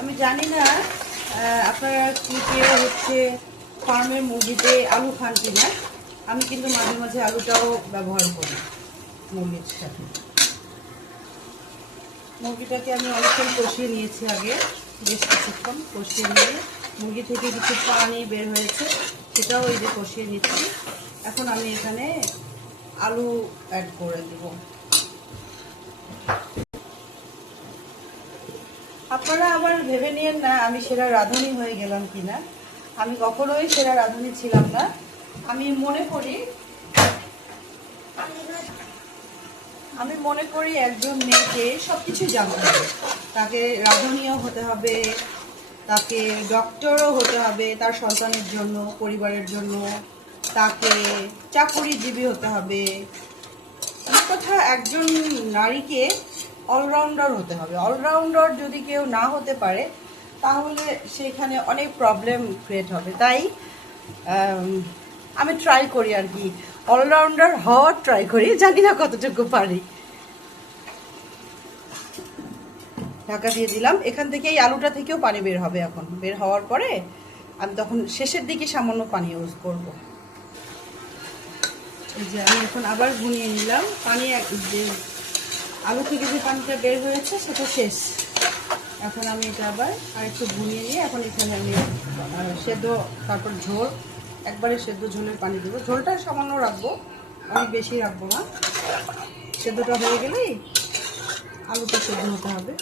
আমি জানি না আপনারা কি কেউ হচ্ছে ফার্মের মুরগিতে আলু খান কিনা। আমি কিন্তু মাঝে মাঝে আলুটাও ব্যবহার করি মুরগির সাথে। মুরগিটাকে আমি অনেকক্ষণ কষিয়ে নিয়েছি আগে, বেশ কিছুক্ষণ কষিয়ে নিয়ে মুরগি থেকে কিছু পানি বের হয়েছে, সেটাও এই যে কষিয়ে নিচ্ছি। এখন আমি এখানে আলু অ্যাড করে দেব। আপনারা আবার ভেবে নিয়েন না আমি সেরা রাঁধুনি হয়ে গেলাম কিনা। আমি কখনোই সেরা রাঁধুনি ছিলাম না। আমি মনে করি একজন মেয়েকে সবকিছু জানতে হবে। তাকে রাঁধুনিও হতে হবে, তাকে ডক্টরও হতে হবে তার সন্তানের জন্য, পরিবারের জন্য, তাকে চাকুরিজীবী হতে হবে। আমার কথা, একজন নারীকে অলরাউন্ডার হতে হবে। অলরাউন্ডার যদি কেউ না হতে পারে তাহলে সেখানে অনেক প্রবলেম ক্রিয়েট হবে। তাই আমি ট্রাই করি আর কি, অলরাউন্ডার হওয়ার ট্রাই করি, জানি না কতটুকু পারি। ঢাকা দিয়ে দিলাম। এখান থেকে এই আলুটা থেকেও পানি বের হবে। এখন বের হওয়ার পরে আমি তখন শেষের দিকে সামান্য পানি ইউজ করব। এই যে আমি এখন আবার ভুনিয়ে নিলাম। পানি যে আলু থেকে যে পানিটা বের হয়েছে সেটা শেষ। এখন আমি এটা আবার আরেকটু ভুনিয়ে নিয়ে এখন এখানে আমি সেদ্ধ, তারপর ঝোল, একবারে সেদ্ধ ঝোলের পানি দেবো। ঝোলটা সামান্য রাখবো, অনেক বেশি রাখবো না। সেদ্ধটা হয়ে গেলেই আলুটা সেদ্ধ হতে হবে।